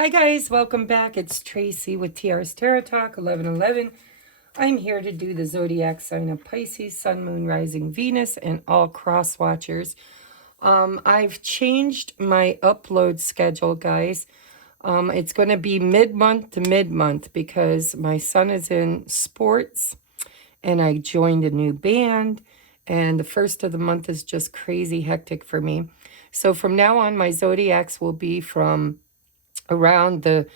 Hi guys, welcome back. It's Tracy with TR's Tarot Talk 1111. I'm here to do the zodiac sign of Pisces, Sun, Moon, Rising, Venus, and all cross watchers. I've changed my upload schedule, guys. It's going to be mid-month to mid-month because my son is in sports and I joined a new band, and the first of the month is just crazy hectic for me. So from now on, my zodiacs will be from around the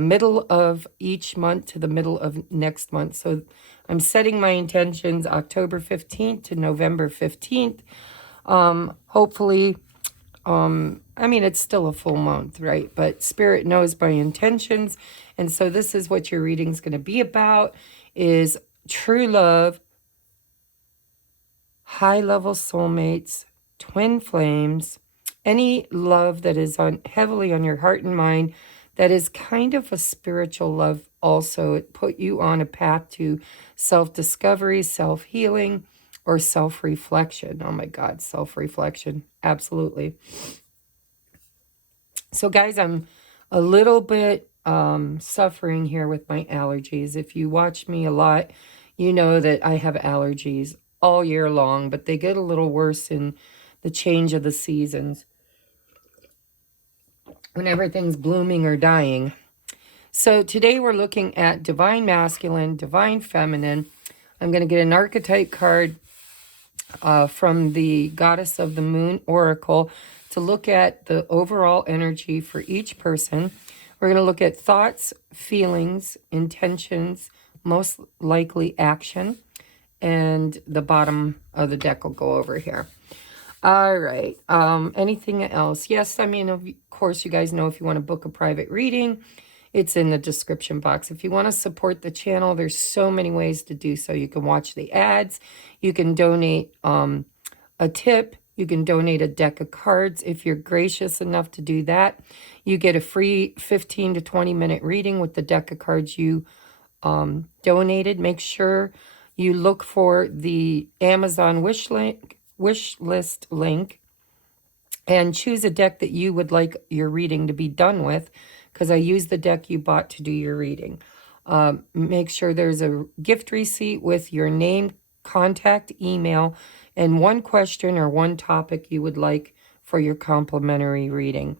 middle of each month to the middle of next month. So I'm setting my intentions October 15th to November 15th. Hopefully, I mean, it's still a full month, right? But Spirit knows my intentions. And so this is what your reading's going to be about, is true love, high-level soulmates, twin flames, any love that is heavily on your heart and mind, that is kind of a spiritual love also. It put you on a path to self-discovery, self-healing, or self-reflection. Oh my God, self-reflection. Absolutely. So guys, I'm a little bit suffering here with my allergies. If you watch me a lot, you know that I have allergies all year long, but they get a little worse in the change of the seasons when everything's blooming or dying. So today we're looking at divine masculine, divine feminine. I'm going to get an archetype card from the Goddess of the Moon Oracle to look at the overall energy for each person. We're going to look at thoughts, feelings, intentions, most likely action, and the bottom of the deck will go over here. All right. Anything else? Yes, I mean, of course, you guys know if you want to book a private reading, it's in the description box. If you want to support the channel, there's so many ways to do so. You can watch the ads. You can donate a tip. You can donate a deck of cards. If you're gracious enough to do that, you get a free 15 to 20 minute reading with the deck of cards you donated. Make sure you look for the Amazon wish list link and choose a deck that you would like your reading to be done with, because I use the deck you bought to do your reading. Make sure there's a gift receipt with your name, contact, email, and one question or one topic you would like for your complimentary reading.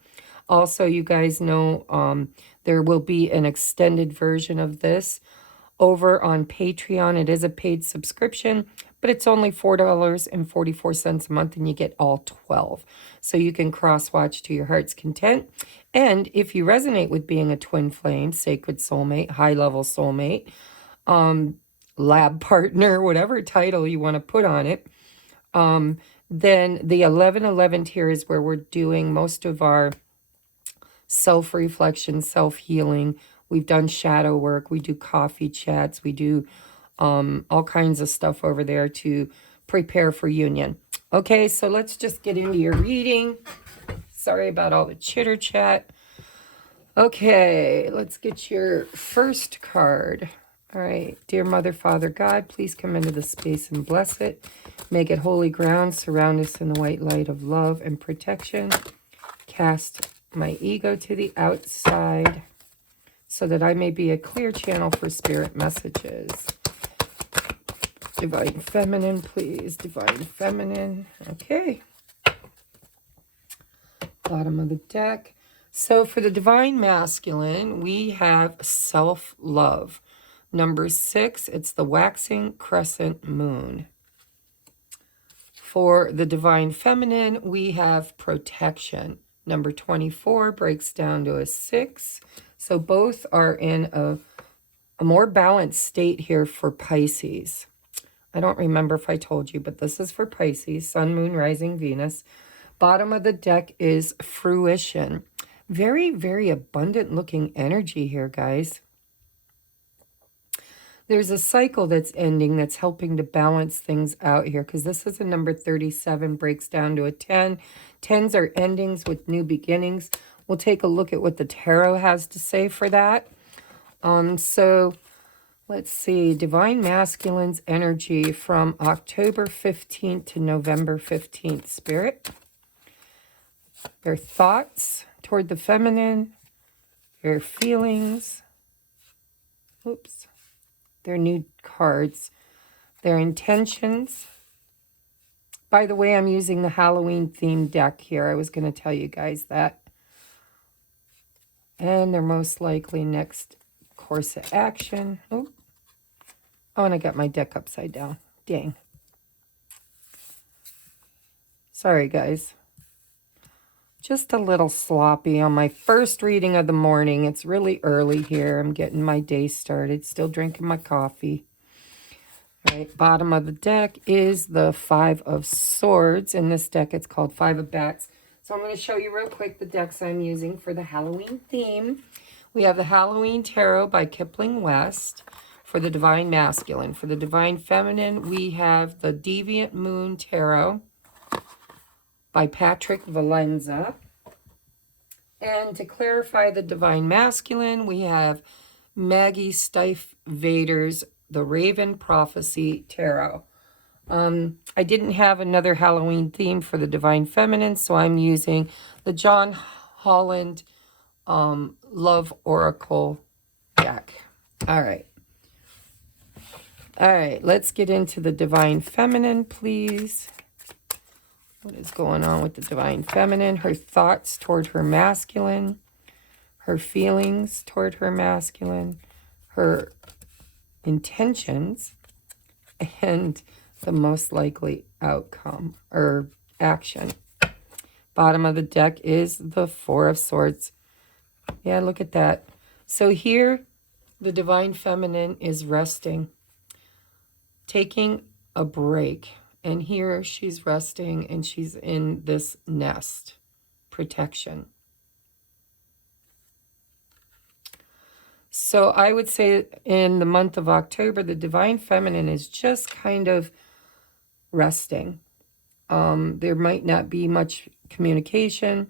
Also, you guys know there will be an extended version of this over on Patreon. It is a paid subscription, but it's only $4.44 a month, and you get all 12. So you can cross-watch to your heart's content. And if you resonate with being a twin flame, sacred soulmate, high-level soulmate, lab partner, whatever title you want to put on it, then the 1111 tier is where we're doing most of our self-reflection, self-healing. We've done shadow work. We do coffee chats. We do all kinds of stuff over there to prepare for union. Okay, so let's just get into your reading. Sorry about all the chitter chat. Okay, let's get your first card. All right, dear Mother, Father, God, please come into the space and bless it. Make it holy ground. Surround us in the white light of love and protection. Cast my ego to the outside so that I may be a clear channel for spirit messages. Divine Feminine, please. Divine Feminine. Okay. Bottom of the deck. So for the Divine Masculine, we have self-love. Number 6, it's the waxing crescent moon. For the Divine Feminine, we have protection. Number 24 breaks down to a 6. So both are in a more balanced state here for Pisces. I don't remember if I told you, but this is for Pisces, Sun, Moon, Rising, Venus. Bottom of the deck is fruition. Very, very abundant looking energy here, guys. There's a cycle that's ending that's helping to balance things out here, because this is a number 37, breaks down to a 10. 10s are endings with new beginnings. We'll take a look at what the tarot has to say for that. So let's see, Divine Masculine's energy from October 15th to November 15th, Spirit. Their thoughts toward the feminine, their feelings. Oops. Their new cards. Their intentions. By the way, I'm using the Halloween themed deck here. I was going to tell you guys that. And their most likely next course of action. Oh, and I got my deck upside down. Dang. Sorry, guys. Just a little sloppy on my first reading of the morning. It's really early here. I'm getting my day started. Still drinking my coffee. All right, bottom of the deck is the Five of Swords. In this deck, it's called Five of Bats. So I'm going to show you real quick the decks I'm using for the Halloween theme. We have the Halloween Tarot by Kipling West for the Divine Masculine. For the Divine Feminine, we have the Deviant Moon Tarot by Patrick Valenza. And to clarify the Divine Masculine, we have Maggie Stife Vader's The Raven Prophecy Tarot. I didn't have another Halloween theme for the Divine Feminine, so I'm using the John Holland Love Oracle deck. All right. All right, let's get into the Divine Feminine, please. What is going on with the Divine Feminine? Her thoughts toward her masculine, her feelings toward her masculine, her intentions, and the most likely outcome or action. Bottom of the deck is the Four of Swords. Yeah, look at that. So here, the Divine Feminine is resting, taking a break. And here she's resting and she's in this nest, protection. So I would say in the month of October, the Divine Feminine is just kind of resting. There might not be much communication.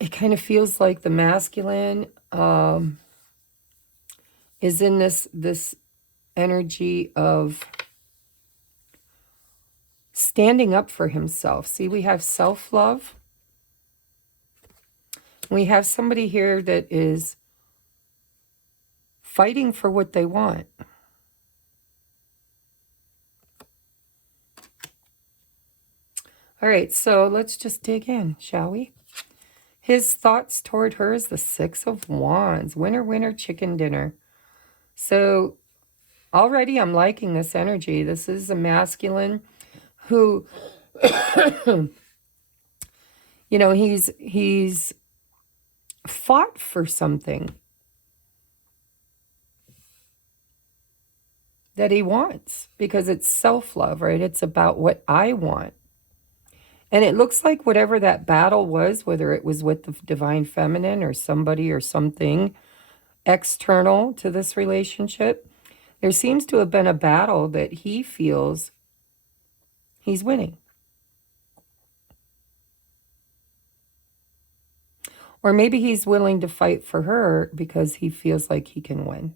It kind of feels like the masculine is in this energy of standing up for himself. See, we have self-love. We have somebody here that is fighting for what they want. All right, so let's just dig in, shall we? His thoughts toward her is the Six of Wands. Winner, winner, chicken dinner. So already I'm liking this energy. This is a masculine who, you know, he's fought for something that he wants because it's self-love, right? It's about what I want. And it looks like whatever that battle was, whether it was with the Divine Feminine or somebody or something external to this relationship, there seems to have been a battle that he feels he's winning. Or maybe he's willing to fight for her because he feels like he can win.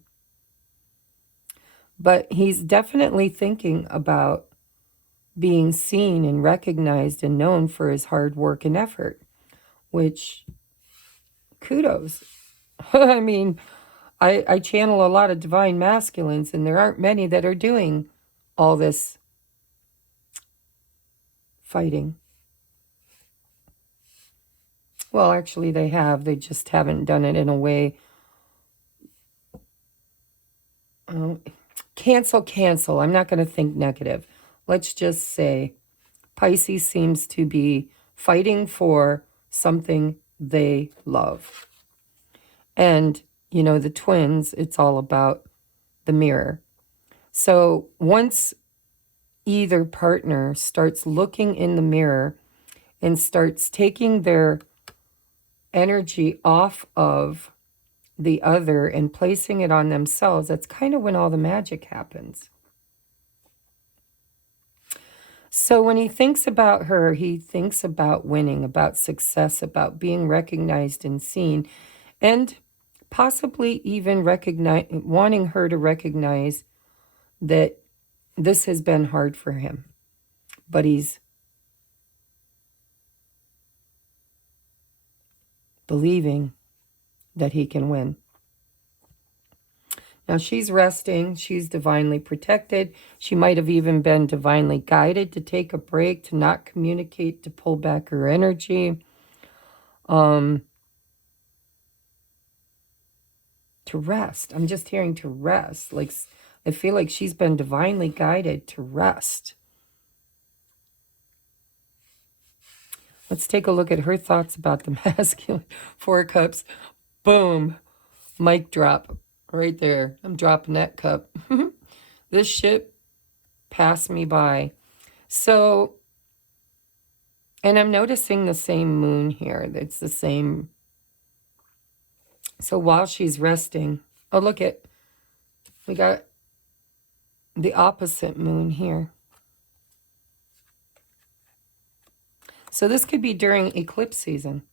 But he's definitely thinking about being seen and recognized and known for his hard work and effort, which, kudos. I mean, I channel a lot of divine masculines, and there aren't many that are doing all this fighting. Well, actually, they have. They just haven't done it in a way. Cancel. I'm not going to think negative. Let's just say Pisces seems to be fighting for something they love. And, you know, the twins, it's all about the mirror. So once either partner starts looking in the mirror and starts taking their energy off of the other and placing it on themselves, that's kind of when all the magic happens. So when he thinks about her, he thinks about winning, about success, about being recognized and seen, and possibly even wanting her to recognize that this has been hard for him. But he's believing that he can win. Now she's resting. She's divinely protected. She might have even been divinely guided to take a break, to not communicate, to pull back her energy. To rest. I'm just hearing to rest. Like, I feel like she's been divinely guided to rest. Let's take a look at her thoughts about the masculine. 4 of Cups. Boom. Mic drop. Right there. I'm dropping that cup. This ship passed me by. So, and I'm noticing the same moon here. It's the same. So while she's resting, oh, look at, we got the opposite moon here. So this could be during eclipse season.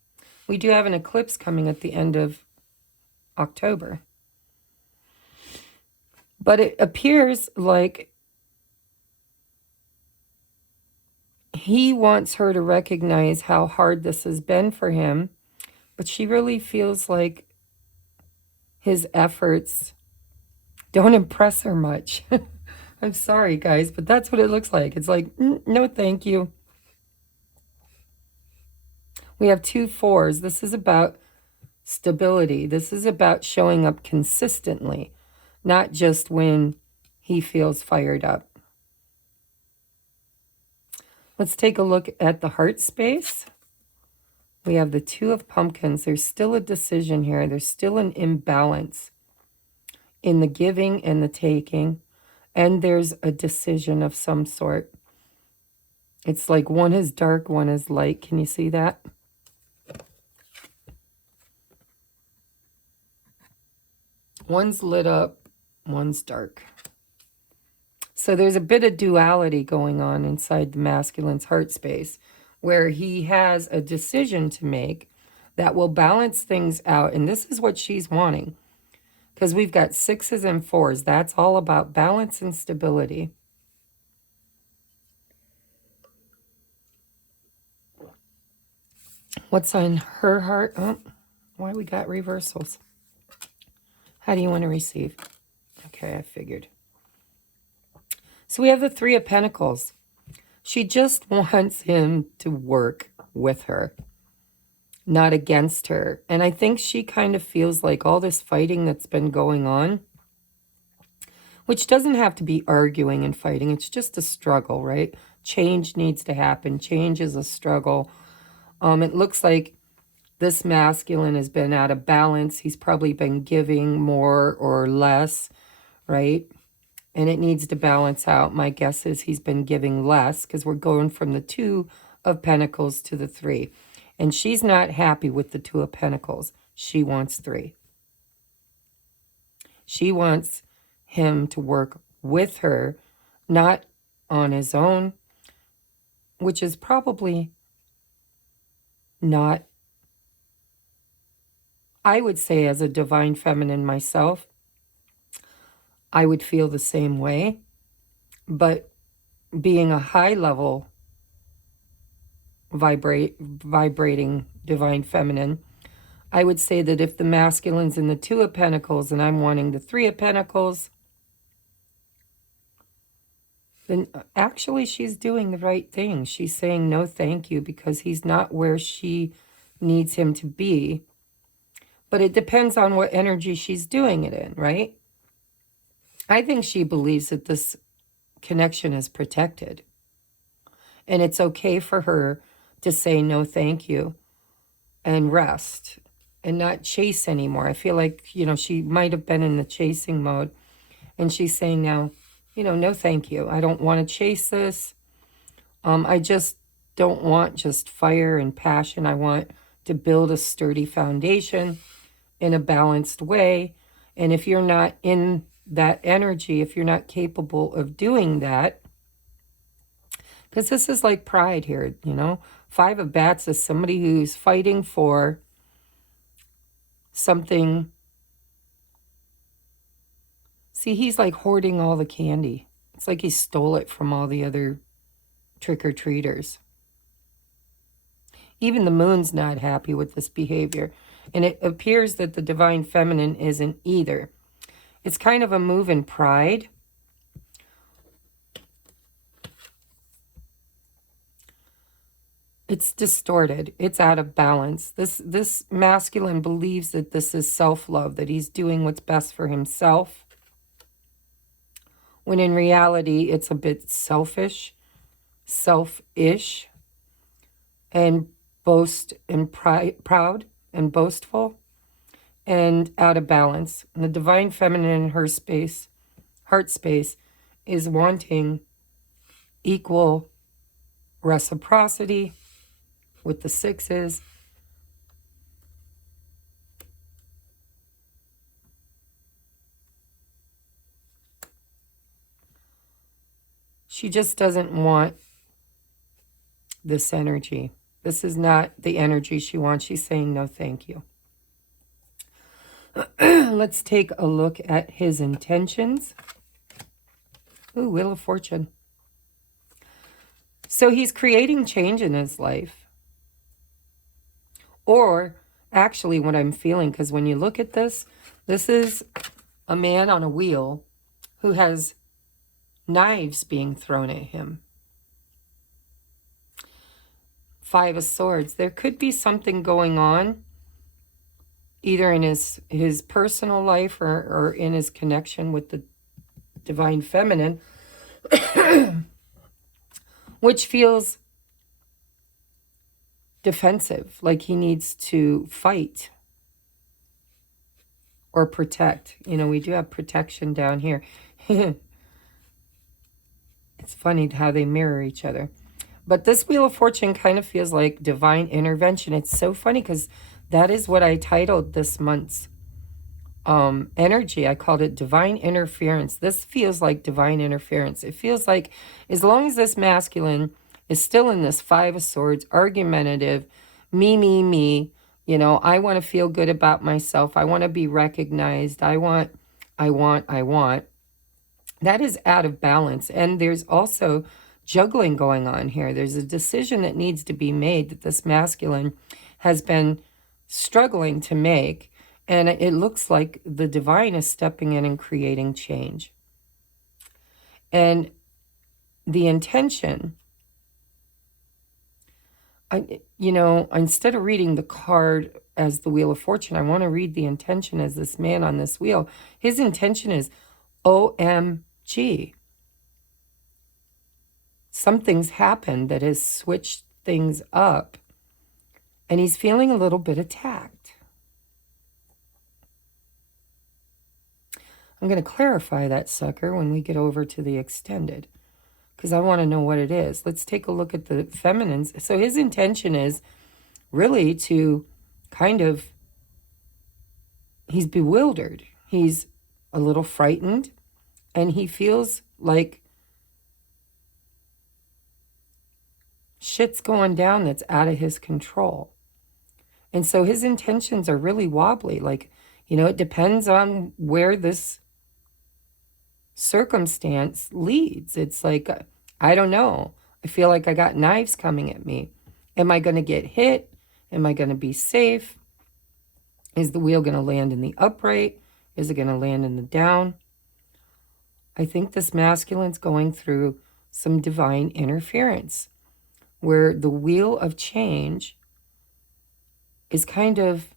We do have an eclipse coming at the end of October. But it appears like he wants her to recognize how hard this has been for him, but she really feels like his efforts don't impress her much. I'm sorry, guys, but that's what it looks like. It's like, no, thank you. We have 2 4s. This is about stability. This is about showing up consistently, not just when he feels fired up. Let's take a look at the heart space. We have the 2 of Pumpkins. There's still a decision here. There's still an imbalance in the giving and the taking. And there's a decision of some sort. It's like one is dark, one is light. Can you see that? One's lit up, one's dark. So there's a bit of duality going on inside the masculine's heart space, where he has a decision to make that will balance things out. And this is what she's wanting, because we've got 6s and 4s. That's all about balance and stability. What's on her heart? Oh, why we got reversals? How do you want to receive? Okay, I figured. So we have the 3 of Pentacles. She just wants him to work with her, not against her. And I think she kind of feels like all this fighting that's been going on, which doesn't have to be arguing and fighting. It's just a struggle, right? Change needs to happen. Change is a struggle. It looks like this masculine has been out of balance. He's probably been giving more or less, right? And it needs to balance out. My guess is he's been giving less, because we're going from the 2 of Pentacles to the 3. And she's not happy with the 2 of Pentacles. She wants 3. She wants him to work with her, not on his own, which is probably not, I would say, as a divine feminine myself, I would feel the same way. But being a high level vibrating divine feminine, I would say that if the masculine's in the 2 of Pentacles and I'm wanting the 3 of Pentacles, then actually she's doing the right thing. She's saying no thank you, because he's not where she needs him to be. But it depends on what energy she's doing it in, right? I think she believes that this connection is protected. And it's okay for her to say no thank you and rest and not chase anymore. I feel like, she might have been in the chasing mode, and she's saying now, no thank you. I don't want to chase this. I just don't want just fire and passion. I want to build a sturdy foundation in a balanced way. And if you're not in that energy, if you're not capable of doing that, because this is like pride here, 5 of Bats is somebody who's fighting for something. See, he's like hoarding all the candy. It's like he stole it from all the other trick-or-treaters. Even the moon's not happy with this behavior. And it appears that the divine feminine isn't either. It's kind of a move in pride. It's distorted. It's out of balance. This masculine believes that this is self-love, that he's doing what's best for himself, when in reality it's a bit selfish, selfish, and proud and boastful, and out of balance. And the divine feminine in her space, heart space, is wanting equal reciprocity with the sixes. She just doesn't want this energy. This is not the energy she wants. She's saying no, thank you. Let's take a look at his intentions. Ooh, Wheel of Fortune. So he's creating change in his life. Or actually what I'm feeling, because when you look at this, this is a man on a wheel who has knives being thrown at him. Five of Swords. There could be something going on, either in his personal life or in his connection with the divine feminine, which feels defensive, like he needs to fight or protect. You know, we do have protection down here. It's funny how they mirror each other. But this Wheel of Fortune kind of feels like divine intervention. It's so funny because that is what I titled this month's energy. I called it divine interference. This feels like divine interference. It feels like as long as this masculine is still in this Five of Swords, argumentative, me, you know, I want to feel good about myself. I want to be recognized. I want. That is out of balance. And there's also juggling going on here. There's a decision that needs to be made that this masculine has been struggling to make. And it looks like the divine is stepping in and creating change. And the intention, you know, instead of reading the card as the Wheel of Fortune, I want to read the intention as this man on this wheel. His intention is OMG. Something's happened that has switched things up, and he's feeling a little bit attacked. I'm going to clarify that sucker when we get over to the extended, because I want to know what it is. Let's take a look at the feminines. So his intention is really to kind of, he's bewildered. He's a little frightened, and he feels like shit's going down that's out of his control. And so his intentions are really wobbly. Like, you know, it depends on where this circumstance leads. It's like, I don't know. I feel like I got knives coming at me. Am I going to get hit? Am I going to be safe? Is the wheel going to land in the upright? Is it going to land in the down? I think this masculine's going through some divine interference, where the wheel of change is kind of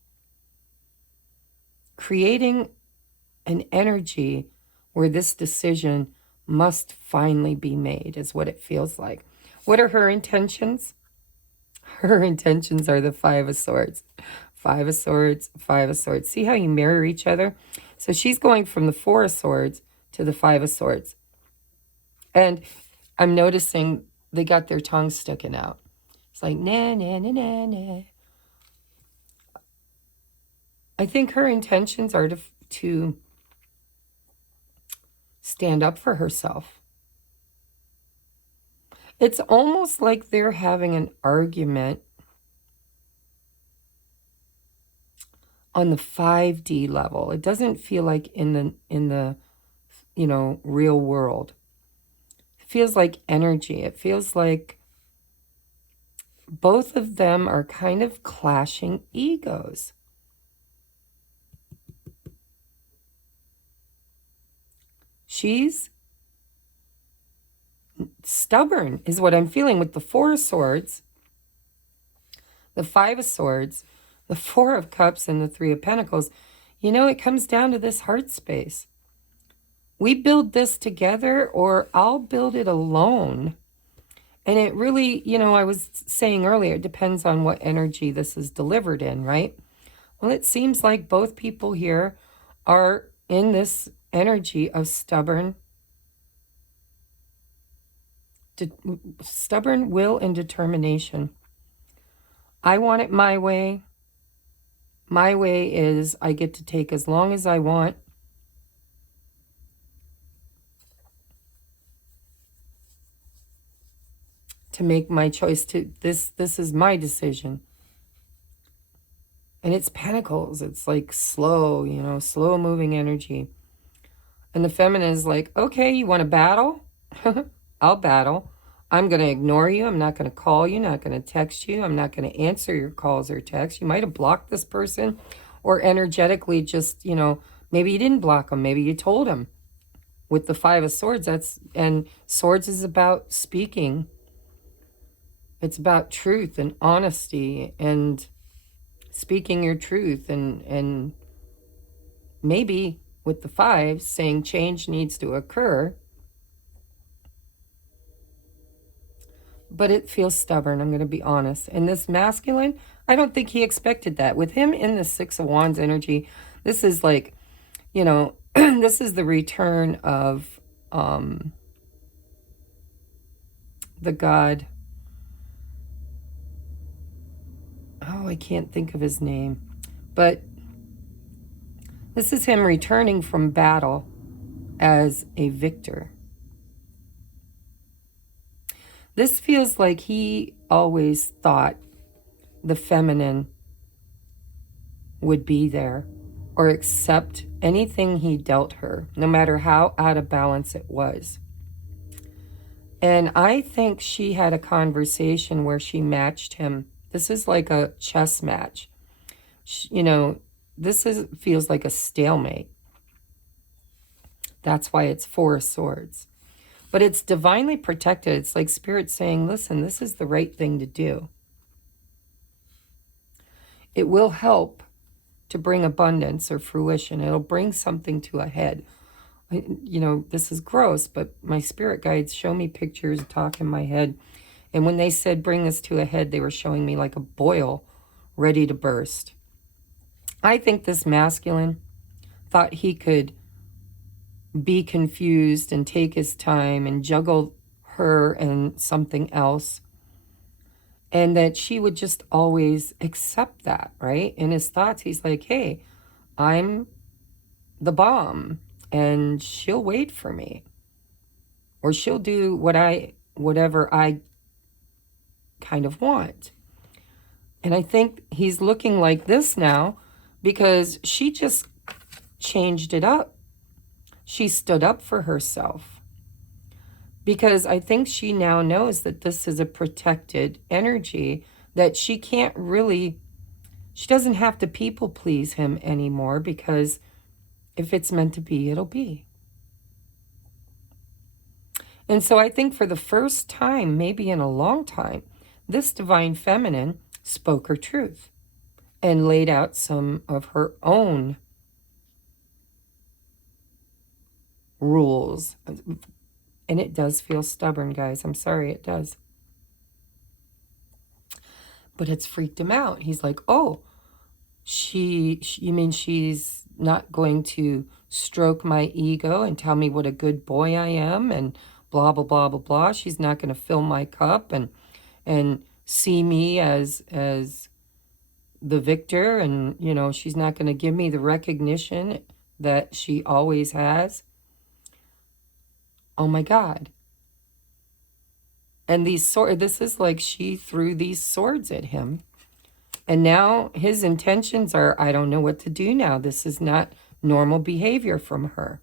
creating an energy where this decision must finally be made, is what it feels like. What are her intentions? Her intentions are the Five of Swords. Five of Swords, Five of Swords. See how you mirror each other? So she's going from the Four of Swords to the Five of Swords. And I'm noticing they got their tongues sticking out. It's like, nah, nah, nah, nah, nah. I think her intentions are to stand up for herself. It's almost like they're having an argument on the 5D level. It doesn't feel like in the you know, real world. It feels like energy. It feels like both of them are kind of clashing egos. She's stubborn is what I'm feeling with the Four of Swords, the Five of Swords, the Four of Cups, and the Three of Pentacles. You know, it comes down to this heart space. We build this together or I'll build it alone. And it really, you know, I was saying earlier, it depends on what energy this is delivered in, right? Well, it seems like both people here are in this energy of stubborn will and determination. I want it my way. My way is I get to take as long as I want. To make my choice. This is my decision. And it's pentacles. It's like slow, you know, slow moving energy. And the feminine is like, okay, you want to battle? I'll battle. I'm going to ignore you. I'm not going to call you, not going to text you. I'm not going to answer your calls or texts. You might have blocked this person or energetically just, you know, maybe you didn't block them. Maybe you told them. With the Five of Swords, and swords is about speaking. It's about truth and honesty and speaking your truth and maybe with the fives saying change needs to occur. But it feels stubborn, I'm going to be honest. And this masculine, I don't think he expected that. With him in the Six of Wands energy, this is like, you know, this is the return of the god. Oh, I can't think of his name. But this is him returning from battle as a victor. This feels like he always thought the feminine would be there or accept anything he dealt her, no matter how out of balance it was. And I think she had a conversation where she matched him. This is like a chess match. You know, this feels like a stalemate. That's why it's Four of Swords. But it's divinely protected. It's like Spirit saying, listen, this is the right thing to do. It will help to bring abundance or fruition. It'll bring something to a head. You know, this is gross, but my spirit guides show me pictures, talk in my head. And when they said bring this to a head, they were showing me like a boil ready to burst. I think this masculine thought he could be confused and take his time and juggle her and something else. And that she would just always accept that, right? In his thoughts, he's like, hey, I'm the bomb and she'll wait for me. Or she'll do whatever I kind of want. And I think he's looking like this now because she just changed it up. She stood up for herself because I think she now knows that this is a protected energy, that she can't really, she doesn't have to people please him anymore because if it's meant to be, it'll be. And so I think for the first time, maybe in a long time, this divine feminine spoke her truth and laid out some of her own rules. And it does feel stubborn, guys. I'm sorry, it does. But it's freaked him out. He's like, oh, you mean she's not going to stroke my ego and tell me what a good boy I am and blah, blah, blah, blah, blah. She's not going to fill my cup and see me as the victor. And, you know, she's not going to give me the recognition that she always has. Oh my God. And these swords, this is like she threw these swords at him. And now his intentions are, I don't know what to do now. This is not normal behavior from her.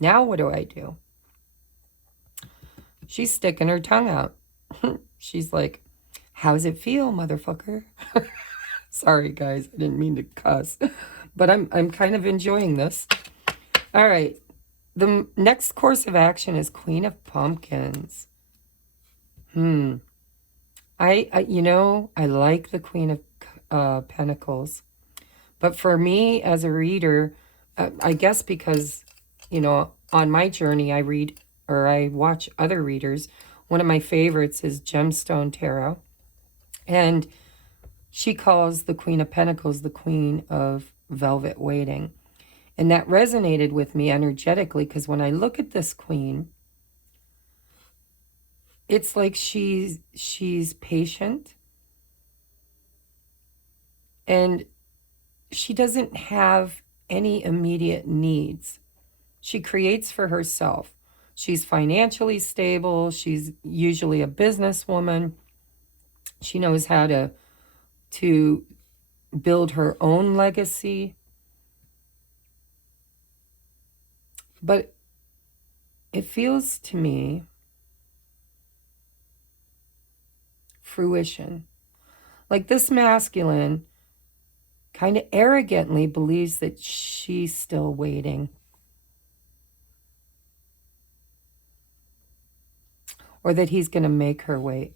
Now what do I do? She's sticking her tongue out. She's like, How's it feel, motherfucker? Sorry, guys, I didn't mean to cuss, but I'm kind of enjoying this. All right, the next course of action is Queen of Pumpkins. I you know, I like the Queen of Pentacles, but for me as a reader, I guess because, you know, on my journey I read or I watch other readers. One of my favorites is Gemstone Tarot, and she calls the Queen of Pentacles the Queen of Velvet Waiting. And that resonated with me energetically because when I look at this queen, it's like she's patient and she doesn't have any immediate needs. She creates for herself. She's financially stable. She's usually a businesswoman. She knows how to build her own legacy. But it feels to me fruition. Like this masculine kind of arrogantly believes that she's still waiting. Or that he's going to make her wait.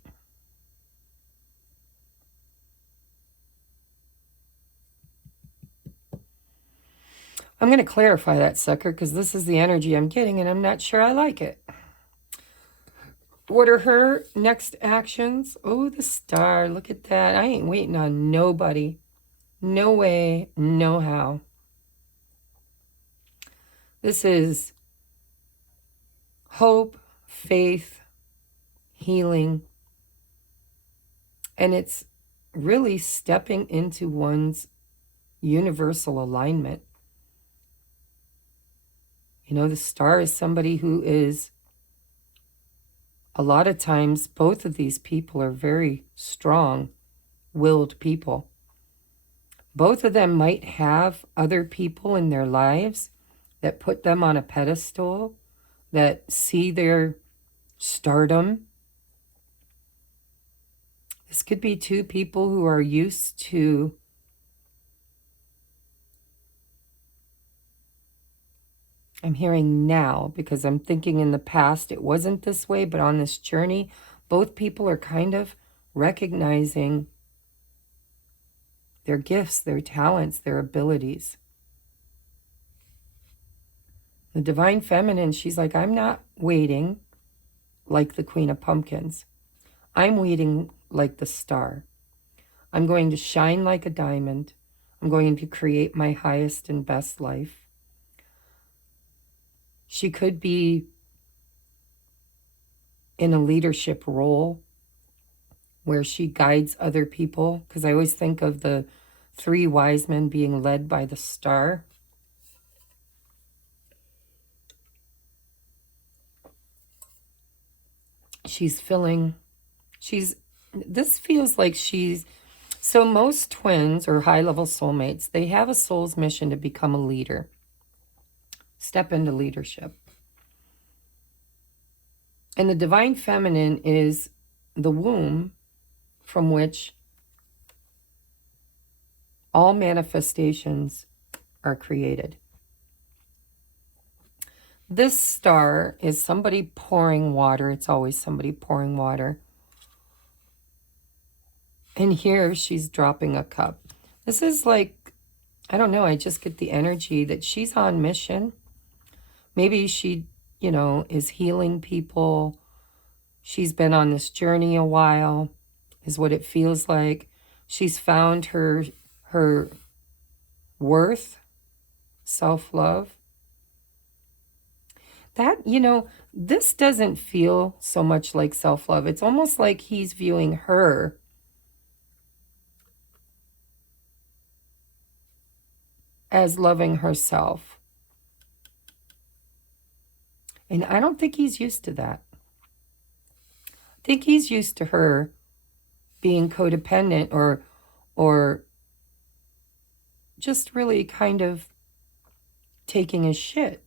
I'm going to clarify that, sucker, because this is the energy I'm getting and I'm not sure I like it. What are her next actions? Oh, the Star. Look at that. I ain't waiting on nobody. No way, no how. This is hope, faith, healing, and it's really stepping into one's universal alignment. You know, the Star is somebody who is, a lot of times, both of these people are very strong-willed people. Both of them might have other people in their lives that put them on a pedestal, that see their stardom. This could be two people who are used to I'm hearing now, because I'm thinking in the past it wasn't this way, but on this journey, both people are kind of recognizing their gifts, their talents, their abilities. The Divine Feminine, she's like, I'm not waiting like the Queen of Pumpkins. I'm waiting like the Star. I'm going to shine like a diamond. I'm going to create my highest and best life. She could be in a leadership role where she guides other people, because I always think of the three wise men being led by the Star. This feels like so most twins or high-level soulmates, they have a soul's mission to become a leader. Step into leadership. And the Divine Feminine is the womb from which all manifestations are created. This Star is somebody pouring water. It's always somebody pouring water. And here she's dropping a cup. This is like, I don't know, I just get the energy that she's on mission. Maybe she, you know, is healing people. She's been on this journey a while, is what it feels like. She's found her worth, self-love. That, you know, this doesn't feel so much like self-love. It's almost like he's viewing her as loving herself. And I don't think he's used to that. I think he's used to her being codependent or just really kind of taking his shit.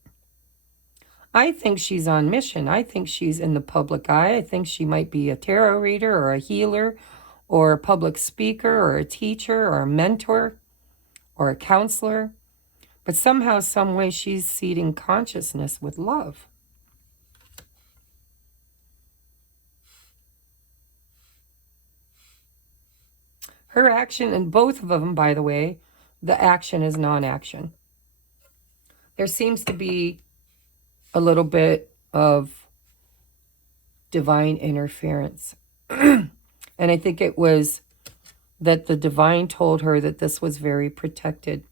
I think she's on mission. I think she's in the public eye. I think she might be a tarot reader or a healer or a public speaker or a teacher or a mentor or a counselor. But somehow, some way, she's seeding consciousness with love. Her action, and both of them, by the way, the action is non-action. There seems to be a little bit of divine interference. And I think it was that the divine told her that this was very protected.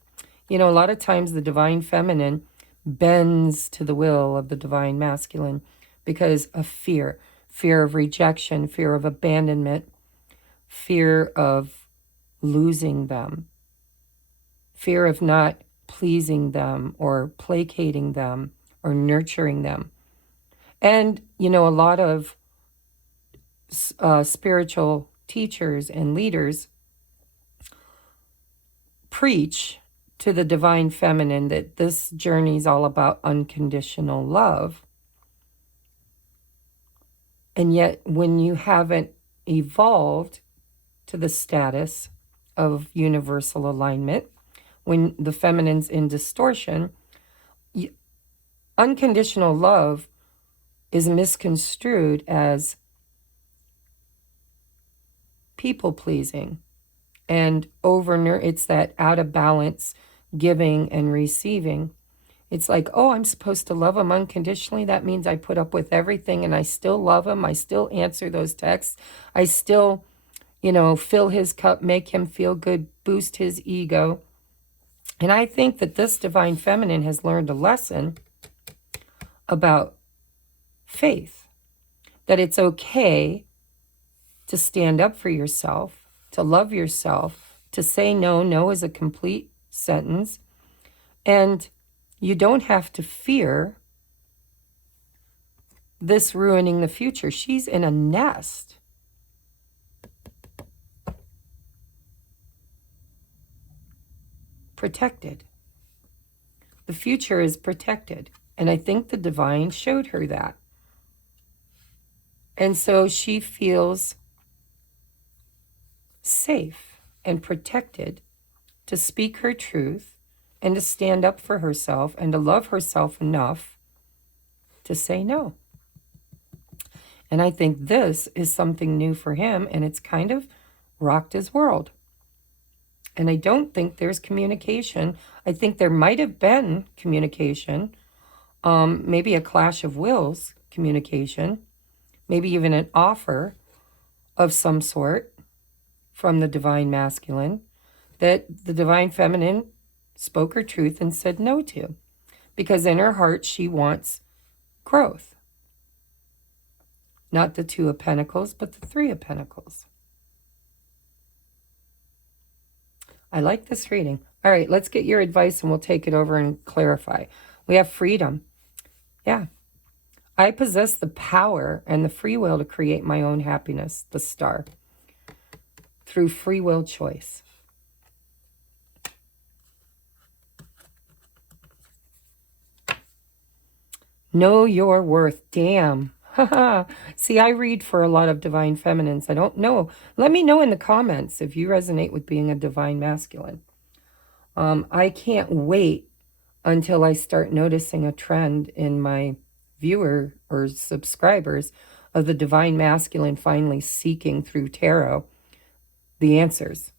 You know, a lot of times the divine feminine bends to the will of the divine masculine because of fear. Fear of rejection, fear of abandonment, fear of losing them, fear of not pleasing them or placating them or nurturing them. And, you know, a lot of spiritual teachers and leaders preach to the divine feminine that this journey is all about unconditional love. And yet, when you haven't evolved to the status of universal alignment, when the feminine's in distortion, unconditional love is misconstrued as people-pleasing and it's that out of balance giving and receiving. It's like, oh, I'm supposed to love him unconditionally. That means I put up with everything and I still love him. I still answer those texts. I still, you know, fill his cup, make him feel good, boost his ego. And I think that this divine feminine has learned a lesson about faith, that it's okay to stand up for yourself, to love yourself, to say no. No is a complete sentence. And you don't have to fear this ruining the future. She's in a nest. Protected. The future is protected. And I think the divine showed her that. And so she feels safe and protected to speak her truth and to stand up for herself and to love herself enough to say no. And I think this is something new for him, and it's kind of rocked his world. And I don't think there's communication. I think there might have been communication, maybe a clash of wills communication, maybe even an offer of some sort from the divine masculine that the divine feminine spoke her truth and said no to. Because in her heart, she wants growth. Not the Two of Pentacles, but the Three of Pentacles. I like this reading. All right, let's get your advice and we'll take it over and clarify. We have freedom. Yeah. I possess the power and the free will to create my own happiness, the Star, through free will choice. Know your worth. Damn. See, I read for a lot of divine feminines. I don't know. Let me know in the comments if you resonate with being a divine masculine. I can't wait until I start noticing a trend in my viewer or subscribers of the divine masculine finally seeking through tarot the answers.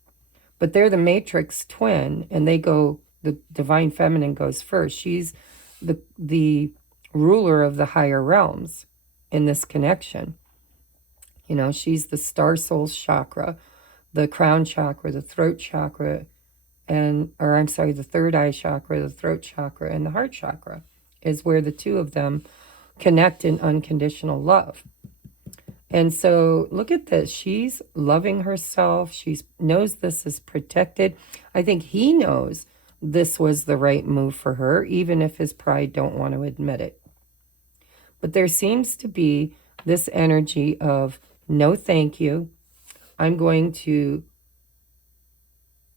But they're the matrix twin, and the divine feminine goes first. She's the ruler of the higher realms in this connection. You know, she's the star soul chakra, the crown chakra, the throat chakra, the third eye chakra, the throat chakra, and the heart chakra is where the two of them connect in unconditional love. And so look at this. She's loving herself. She knows this is protected. I think he knows this was the right move for her, even if his pride don't want to admit it. But there seems to be this energy of, no, thank you. I'm going to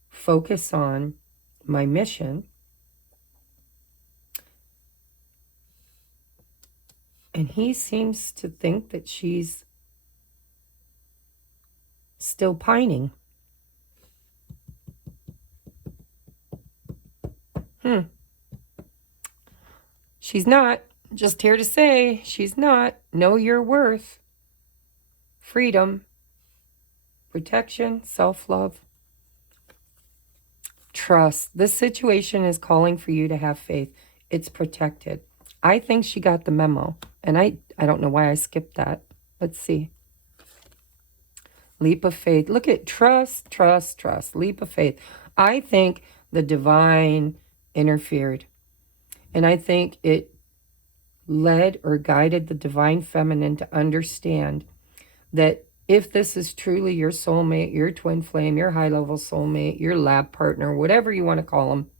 focus on my mission. And he seems to think that she's still pining. She's not. Just here to say, she's not. Know your worth. Freedom. Protection. Self-love. Trust. This situation is calling for you to have faith. It's protected. I think she got the memo. And I don't know why I skipped that. Let's see. Leap of faith. Look at trust, trust, trust. Leap of faith. I think the divine interfered. And I think it led or guided the divine feminine to understand that if this is truly your soulmate, your twin flame, your high-level soulmate, your lab partner, whatever you want to call them,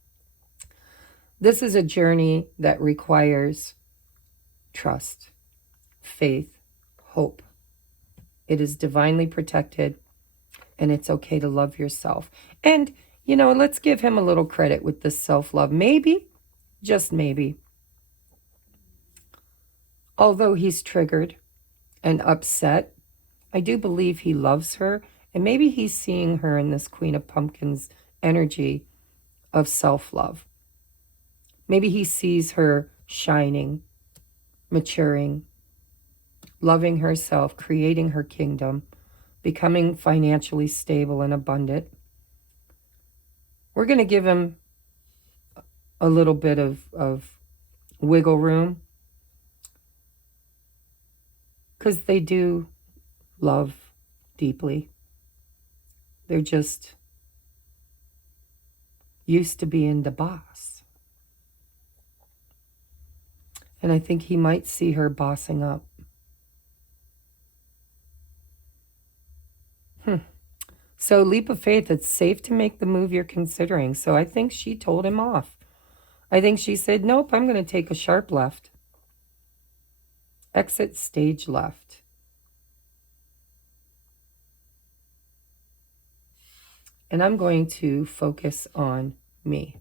this is a journey that requires trust, faith, hope. It is divinely protected, and it's okay to love yourself. And, you know, let's give him a little credit with this self-love. Maybe, just maybe, although he's triggered and upset, I do believe he loves her, and maybe he's seeing her in this Queen of Pumpkins energy of self-love. Maybe he sees her shining, maturing, loving herself, creating her kingdom, becoming financially stable and abundant. We're going to give him a little bit of wiggle room, because they do love deeply. They're just used to being the boss. And I think he might see her bossing up. So leap of faith, it's safe to make the move you're considering. So I think she told him off. I think she said, nope, I'm going to take a sharp left. Exit stage left. And I'm going to focus on me.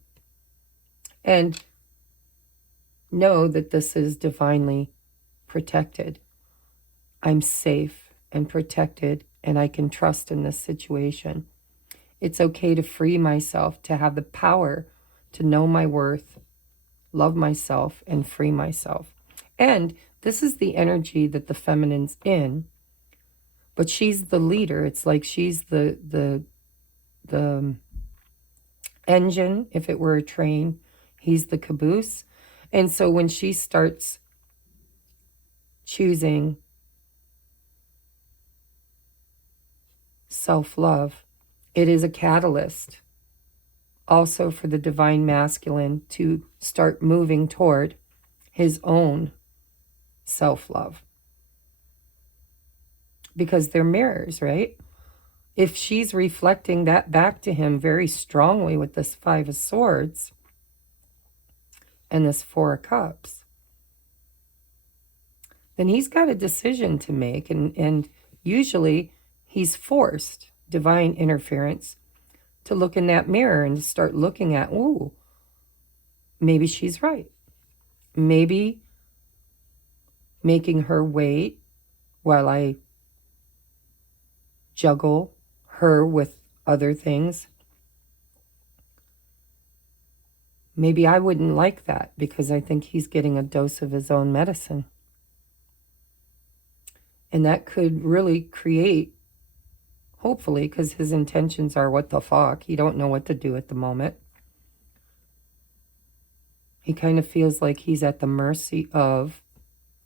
And know that this is divinely protected. I'm safe and protected, and I can trust in this situation. It's okay to free myself, to have the power to know my worth, love myself, and free myself. And this is the energy that the feminine's in, but she's the leader. It's like she's the engine, if it were a train. He's the caboose. And so when she starts choosing self-love, it is a catalyst also for the divine masculine to start moving toward his own self-love. Because they're mirrors, right? If she's reflecting that back to him very strongly with this Five of Swords and this Four of Cups, then he's got a decision to make. And usually he's forced, divine interference, to look in that mirror and to start looking at, ooh, maybe she's right. Maybe making her wait while I juggle her with other things. Maybe I wouldn't like that, because I think he's getting a dose of his own medicine. And that could really create, hopefully, because his intentions are what the fuck. He don't know what to do at the moment. He kind of feels like he's at the mercy of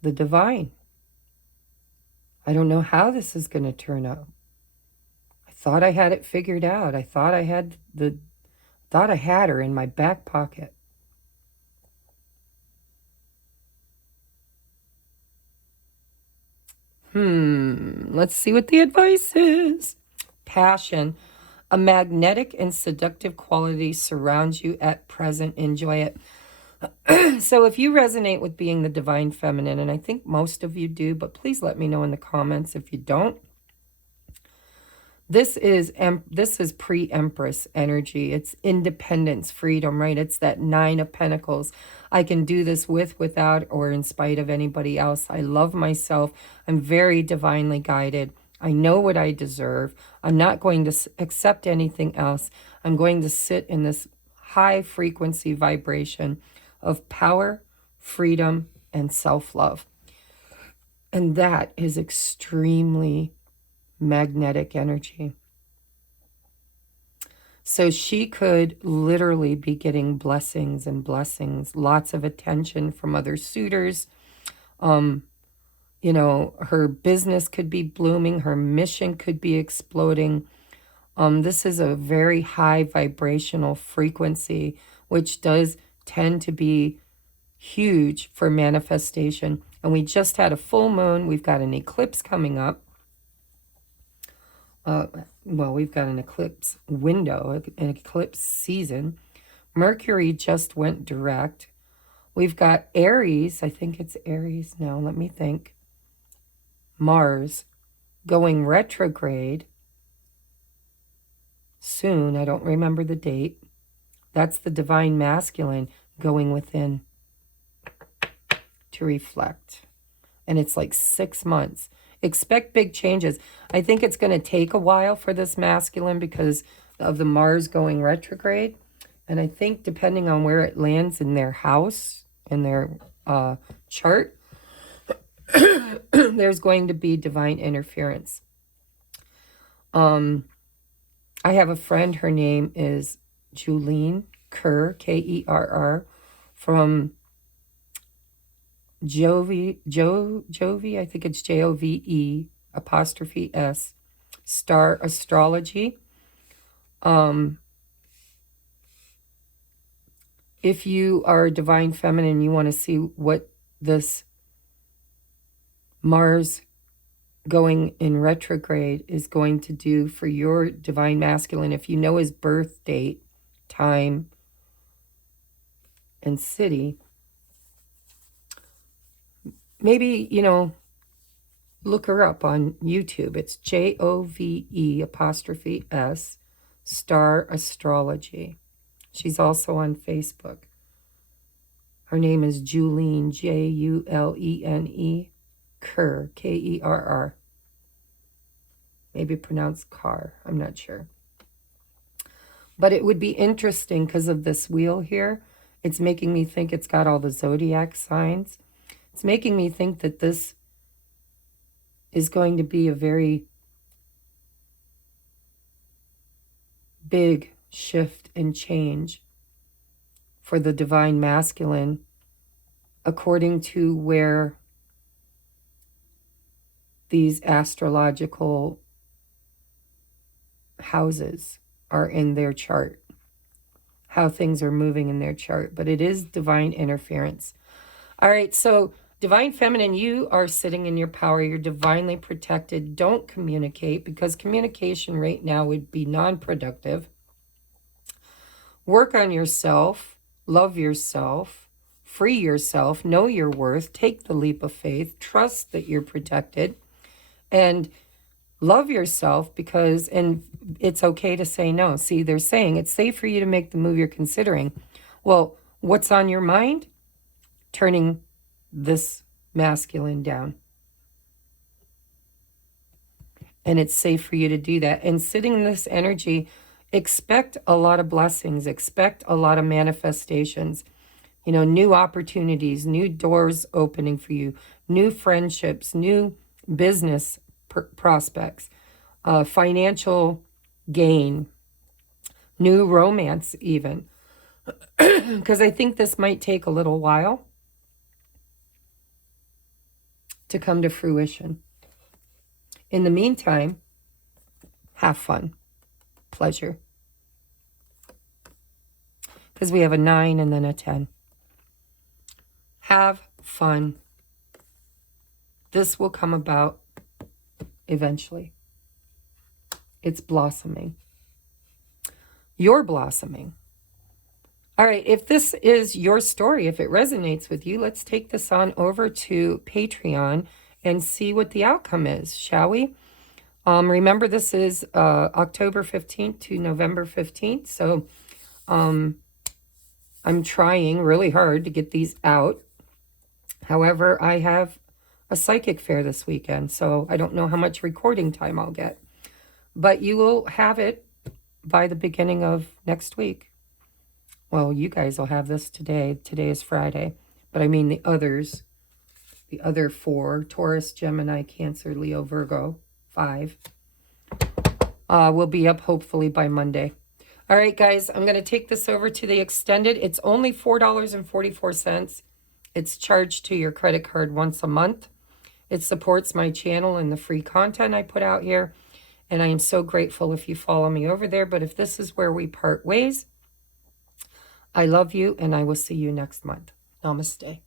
the divine. I don't know how this is going to turn out. I thought I had it figured out. I thought I had her in my back pocket. Let's see what the advice is. Passion. A magnetic and seductive quality surrounds you at present. Enjoy it. So if you resonate with being the divine feminine, and I think most of you do, but please let me know in the comments if you don't. This is pre-Empress energy. It's independence, freedom, right? It's that Nine of Pentacles. I can do this with, without, or in spite of anybody else. I love myself. I'm very divinely guided. I know what I deserve. I'm not going to accept anything else. I'm going to sit in this high frequency vibration of power, freedom, and self-love. And that is extremely magnetic energy. So she could literally be getting blessings and blessings, lots of attention from other suitors. You know, her business could be blooming, her mission could be exploding. This is a very high vibrational frequency, which does tend to be huge for manifestation. And we just had a full moon. We've got an eclipse coming up. Well, we've got an eclipse window, an eclipse season. Mercury just went direct. We've got Aries. I think it's Aries now. Let me think. Mars going retrograde soon. I don't remember the date. That's the divine masculine going within to reflect. And it's like 6 months. Expect big changes. I think it's going to take a while for this masculine because of the Mars going retrograde. And I think depending on where it lands in their house, in their chart, there's going to be divine interference. I have a friend, her name is Julene Kerr, Kerr, from Jove, I think it's Jove apostrophe S, Star Astrology. If you are a divine feminine, you want to see what this Mars going in retrograde is going to do for your divine masculine. If you know his birth date, time, and city, maybe, you know, look her up on YouTube. It's Jove apostrophe S, Star Astrology. She's also on Facebook. Her name is Julene, Julene Kerr, Kerr. Maybe pronounced Carr, I'm not sure. But it would be interesting because of this wheel here. It's making me think it's got all the zodiac signs. It's making me think that this is going to be a very big shift and change for the divine masculine according to where these astrological houses are in their chart, how things are moving in their chart. But it is divine interference. All right, so divine feminine, you are sitting in your power. You're divinely protected. Don't communicate because communication right now would be non-productive. Work on yourself, love yourself, free yourself, know your worth, take the leap of faith, trust that you're protected, and love yourself because, and it's okay to say no. See, they're saying it's safe for you to make the move you're considering. Well, what's on your mind? Turning this masculine down. And it's safe for you to do that. And sitting in this energy, expect a lot of blessings, expect a lot of manifestations, you know, new opportunities, new doors opening for you, new friendships, new business prospects, financial gain, new romance even. Because I think this might take a little while to come to fruition. In the meantime, have fun, pleasure. Because we have a 9 and then a 10. Have fun. This will come about eventually. It's blossoming. You're blossoming. All right, if this is your story, if it resonates with you, let's take this on over to Patreon and see what the outcome is, shall we? Remember, this is October 15th to November 15th, so I'm trying really hard to get these out. However, I have a psychic fair this weekend, so I don't know how much recording time I'll get. But you will have it by the beginning of next week. Well, you guys will have this today. Today is Friday. But I mean the others, the other 4, Taurus, Gemini, Cancer, Leo, Virgo, 5, will be up hopefully by Monday. All right, guys, I'm going to take this over to the extended. It's only $4.44. It's charged to your credit card once a month. It supports my channel and the free content I put out here. And I am so grateful if you follow me over there. But if this is where we part ways, I love you and I will see you next month. Namaste.